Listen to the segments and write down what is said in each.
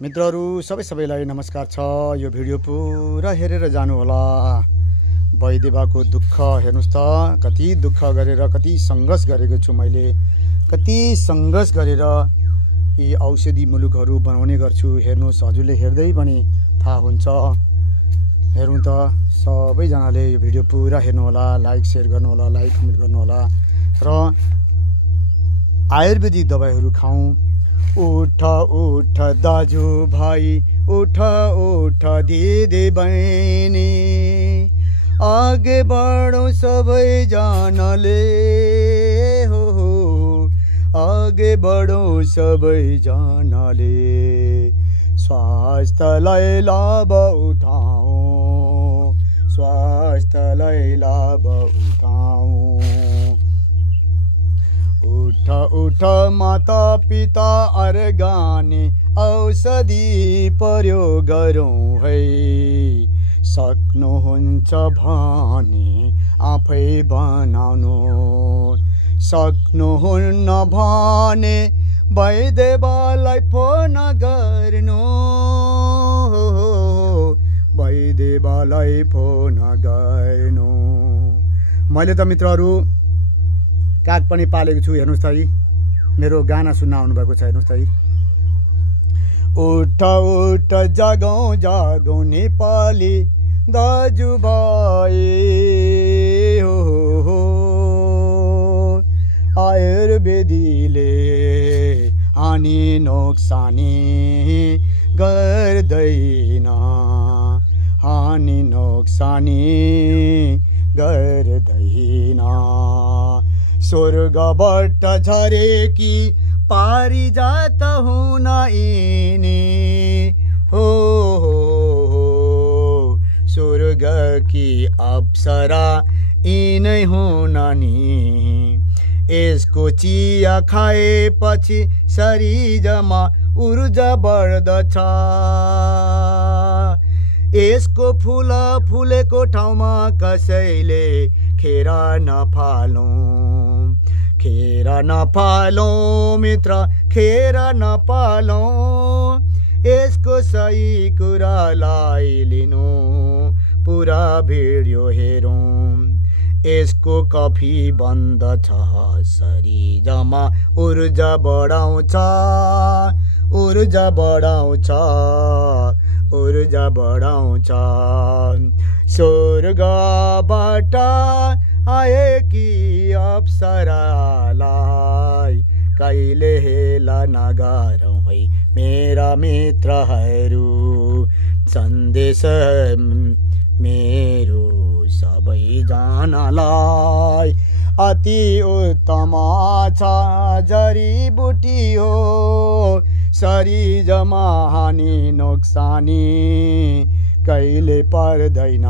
मित्रहरू सबैलाई नमस्कार छ। यो भिडियो पुरा हेरेर जानु होला। वैदेवाको दुःख हेर्नुस् त, कति दुःख गरेर कति संघर्ष गरेको छु मैले, कति संघर्ष गरेर यी औषधि मुलुकहरू बनाउने गर्छु। हेर्नुस्, हजुरले हेर्दै पनि थाहा हुन्छ। हेरौँ त, सबैजनाले यो भिडियो पुरा हेर्नु होला, लाइक सेयर गर्नु होला, लाइक कमेन्ट गर्नु होला र आयुर्वेदिक दबाईहरू खाऊँ। उठ उठ दाजु भाइ, उठ उठ दिदी बहिनी, आगे बढौँ सबैजनाले, हो आगे बढौँ सबैजनाले। स्वास्थ्यलाई लाभ उठाऊँ, स्वास्थ्यलाई लाभ उठाऊँ। उठ उठ माता पिता अर्गाने औषधि प्रयोग गरौँ है। सक्नुहुन्छ भने आफै बनाउनु, सक्नुहुन्न भने वैदेवालाई फोन गर्नु, वैदेवालाई फोन गर्नु। मैले त मित्रहरू काग पनि पालेको छु। हेर्नुस् त, मेरो गाना सुन्न आउनुभएको छ। हेर्नुस् त, उठ उठ जागौँ जागौँ नेपाली दाजुभाइ, हो आयुर्वेदीले हानि नोक्सानी गर्दैन, हानि नोक्सानी गर्दैन। स्वर्गबाट झरेकी पारिजात हुन यिनी, हो स्वर्गकी अप्सरा यिनै हुन नि। यसको चिया खाएपछि शरीरमा ऊर्जा बढ्दछ। यसको फुल फुलेको ठाउँमा कसैले खेरा नफालौँ, खेरा नफालौँ मित्र, खेरा नफालौँ। यसको सही कुरालाई लिनु, पुरा भिडियो हेरौँ। यसको कफी बन्द छ, शरीरमा ऊर्जा बढाउँछ, ऊर्जा बढाउँछ, ऊर्जा बढाउँछ। स्वर्गबाट आएकी अप्सरालाई कहिले हेला नगरौँ है मेरा मित्रहरू। सन्देश मेरो सबैजनालाई अति उत्तम छ, जडीबुटी हो, शरीरमा हानि नोक्सानी कहिले पर्दैन।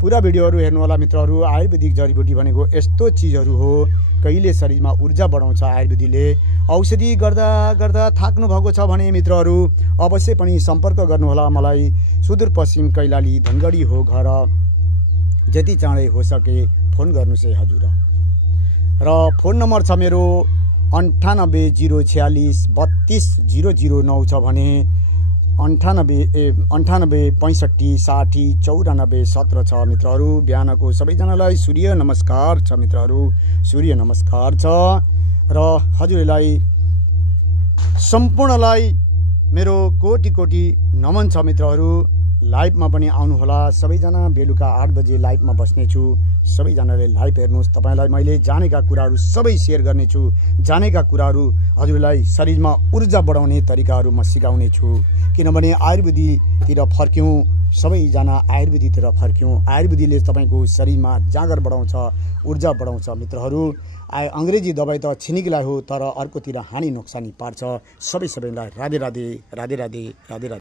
पुरा भिडियोहरू हेर्नु होला मित्रहरू। आयुर्वेदिक जडीबुटी भनेको यस्तो चिजहरू हो, कहिले शरीरमा ऊर्जा बढाउँछ। आयुर्वेदीले औषधि गर्दा गर्दा थाक्नु भएको छ भने मित्रहरू अवश्य पनि सम्पर्क गर्नुहोला मलाई। सुदूरपश्चिम कैलाली धनगढी हो घर। जति चाँडै हो सके फोन गर्नुहोस् है हजुर। र फोन नम्बर छ मेरो 9804632009 छ भने 98656094 छ मित्रहरू। बिहानको सबैजनालाई सूर्य नमस्कार छ मित्रहरू, सूर्य नमस्कार छ। र हजुरहरूलाई सम्पूर्णलाई मेरो कोटि कोटि नमन छ मित्रहरू। लाइभमा पनि आउनुहोला सबैजना। बेलुका 8 बजे लाइभमा बस्नेछु। सबैजनाले लाइभ हेर्नुहोस्। तपाईँलाई मैले जानेका कुराहरू सबै सेयर गर्नेछु। जानेका कुराहरू हजुरलाई शरीरमा ऊर्जा बढाउने तरिकाहरू म सिकाउने छु। किनभने आयुर्वेदीतिर फर्क्यौँ, सबैजना आयुर्वेदीतिर फर्क्यौँ। आयुर्वेदीले तपाईँको शरीरमा जाँगर बढाउँछ, ऊर्जा बढाउँछ मित्रहरू। अङ्ग्रेजी दबाई त छिनिकलाई हो, तर अर्कोतिर हानि नोक्सानी पार्छ। सबैलाई राधे राधे, राधे राधे, राधे राधे।